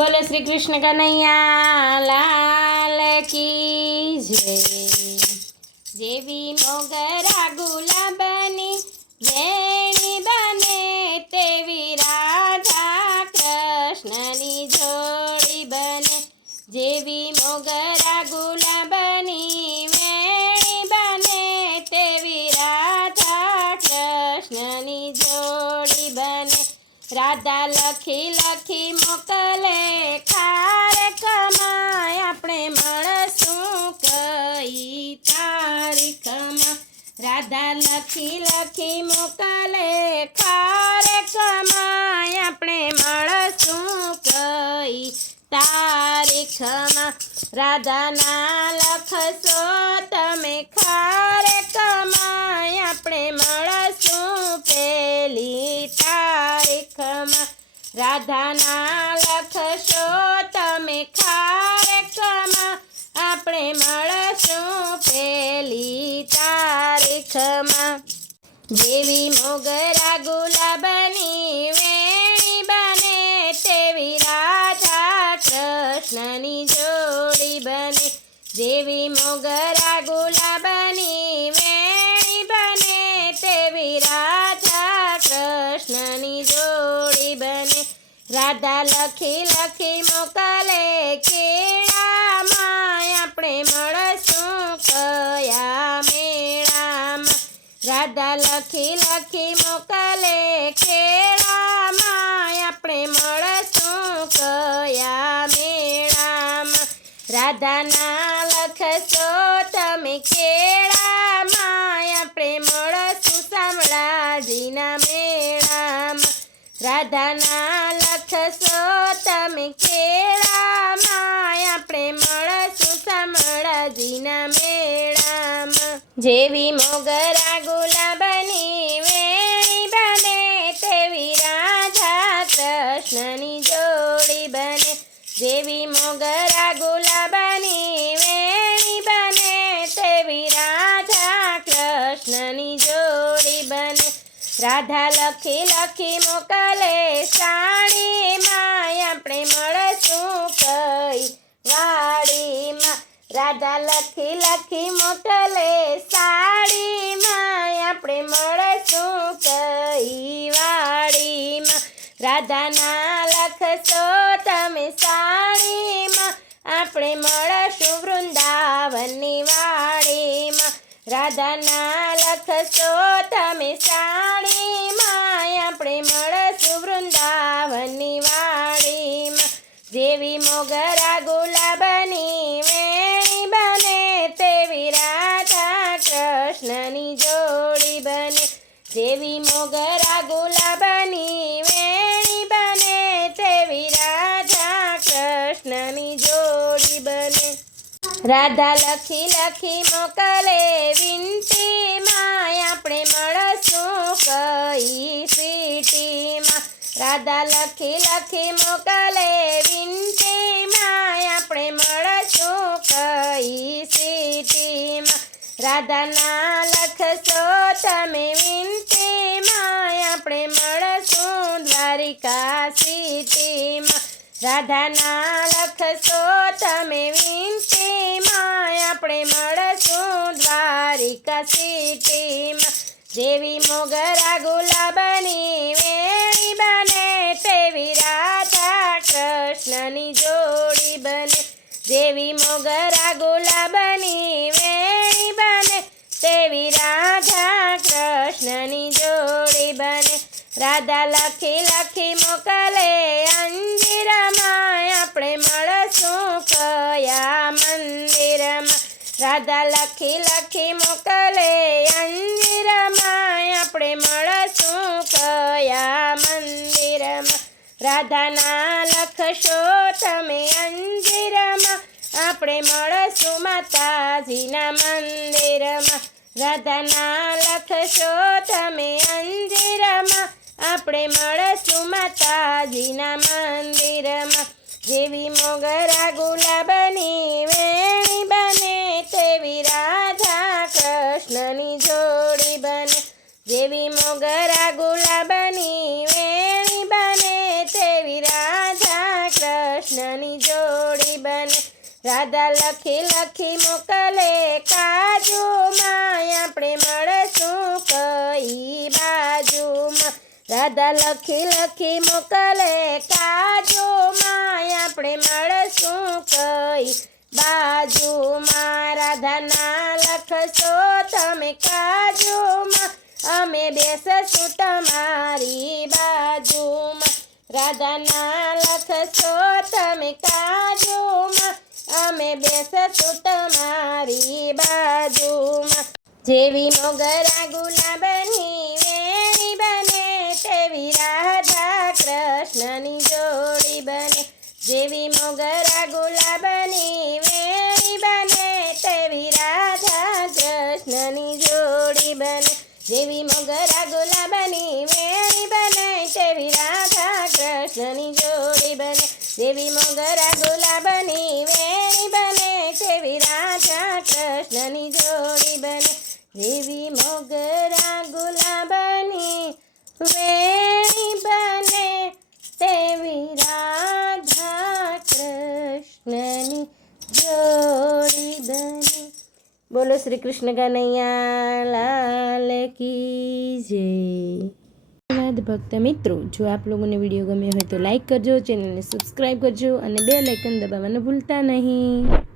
बोलो श्री कृष्ण कन्हैया लाल की जय। जेवी मोगरा गुलाबनी वेणी बने तेवी राधा कृष्णनी जोड़ी बने। जेवी मोगरा गुलाबनी वेणी बने तेवी राधा कृष्णनी जोड़ी बने। राधा लखी लखी मोकले कार्यक्रमाय આપણે મળશું કઈ તારીખમાં। રાધા લખી લખી મોકલે કાર્યક્રમાય આપણે મળશું કઈ તારીખમાં। રાધાના લખશો તમે કાર્યક્રમાય આપણે મળશું પેલી તારીખમાં। રાધાના લખશો તમે કાર્યક્રમમાં આપણે મળશું પેલી તારીખમાં। જેવી મોગરા ગુલાબની વેણી બને તેવી રાધા કૃષ્ણની જોડી બને। જેવી મોગરા ગુલાબની વેણી બને તેવી રાધા કૃષ્ણની જોડી બને। રાધા લખી લખી મોકલે કેળામાં આપણે મળશું કયા મેળામાં। રાધા લખી લખી મોકલે કેળામાં આપણે મળશું કયા મેળામાં। રાધાના લખશો તમે કેળામાં આપણે મળશું શામળાજીના મેળામાં। રાધાના લખશો તમે કેળામાં આપણે મળશું શામળાજીના મેળામાં। જેવી મોગરા ગુલાબની વેણી બને તેવી રાધા કૃષ્ણની જોડી બને। જેવી મોગરા ગુલાબની વેણી બને તેવી રાધા કૃષ્ણની જોડી બને। રાધા લખી લખી મોકલે સાડીમાં આપણે મળશું કઈ વાડીમાં। રાધા લખી લખી મોકલે સાડીમાં આપણે મળશું કઈ વાડીમાં। રાધાના લખશો તમે સાડીમાં આપણે મળશું વૃંદાવનની વાડીમાં। રાધાના લખશો તમે સાડીમાં આપણે મળશું વૃંદાવનની વાડીમાં। જેવી મોગરા ગુલાબની વેણી બને તેવી રાધા કૃષ્ણની જોડી બને। જેવી મોગરા ગુલાબની વેણી બને તેવી રાધા કૃષ્ણની જોડી બને। રાધા લખી લખી મોકલે વિનંતીમાં આપણે મળશું કઈ સિટીમાં। રાધા લખી લખી મોકલે વિનંતીમાં આપણે મળશું કઈ સિટીમાં। રાધાના લખશો તમે વિનંતીમાં આપણે મળશું દ્વારિકા સિટીમાં। રાધાના લખશો તમે વિનંતીમાં આપણે મળશું દ્વારિકા સિટીમાં। જેવી મોગરા ગુલાબની વેણી બને તેવી રાધા કૃષ્ણની જોડી બને। જેવી મોગરા ગુલાબની વેણી બને તેવી રાધા કૃષ્ણની જોડી બને। રાધા લખી લખી મોકલે અંજીરમાં આપણે મળશું કયા મંદિરમાં। રાધા લખી લખી મોકલે અંજીરમાં આપણે મળશું કયા મંદિરમાં। રાધાના લખશો તમે અંજીરમાં આપણે મળશું માતાજીના મંદિરમાં। રાધાના લખશો તમે અંજીરમાં આપણે મળશું માતાજીના મંદિરમાં। જેવી મોગરા ગુલાબની વેણી બને તેવી રાધા કૃષ્ણની જોડી બને। જેવી મોગરા ગુલાબની વેણી બને તેવી રાધા કૃષ્ણ રાધા લખી લખી મોકલે કાજુમાં આપણે મળશું કઈ બાજુમાં રાધા લખી લખી મોકલે કાજુમાં આપણે મળશું કઈ બાજુમાં રાધાના લખશો તમે કાજુમાં અમે બેસશું તમારી બાજુમાં રાધાના લખશો તમે કાજુમાં અમે બેસશું તમારી બાજુમાં જેવી મોગરા ગુલાબની વેણી બને તેવી રાધા કૃષ્ણની જોડી બને જેવી મોગરા ગુલાબની વેણી બને તેવી રાધા કૃષ્ણની જોડી બને જેવી મોગરા ગુલાબની વેણી બને તેવી રાધા કૃષ્ણની જોડી બને જેવી મોગરા ગુલાબની વેણી બને તેવી રાધા કૃષ્ણની જોડી બને જેવી મોગરા ગુલાબની વેણી બને તેવી રાધા કૃષ્ણની જોડી બને બોલો શ્રી કૃષ્ણ કનૈયા લાલ કી જય. ધન્યવાદ ભક્ત મિત્રો. જો આપ લોકોને વિડીયો ગમ્યો હોય તો લાઈક કરજો, ચેનલને સબસ્ક્રાઈબ કરજો અને બેલ આઇકન દબાવવાનું ભૂલતા નહીં.